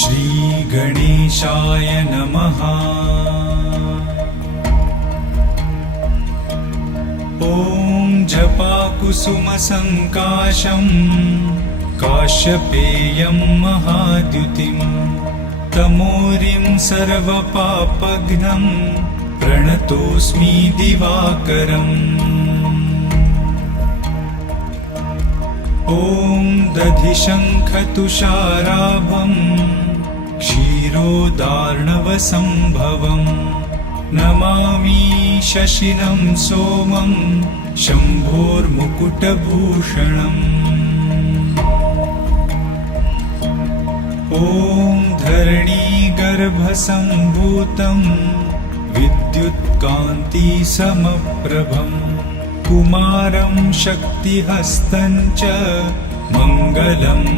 श्रीगणेशाय नमः। ॐ जपाकुसुमसङ्काशं काश्यपेयं महाद्युतिं तमोरिं सर्वपापघ्नं प्रणतोऽस्मि दिवाकरम्। ॐ दधिशङ्खतुषाराभं क्षीरोदार्णवसम्भवम् नमामि शशिनं सोमं शम्भोर्मुकुटभूषणम्। ॐ धरणीगर्भसम्भूतं विद्युत्कान्तिसमप्रभम् कुमारं शक्तिहस्तं च मङ्गलम्।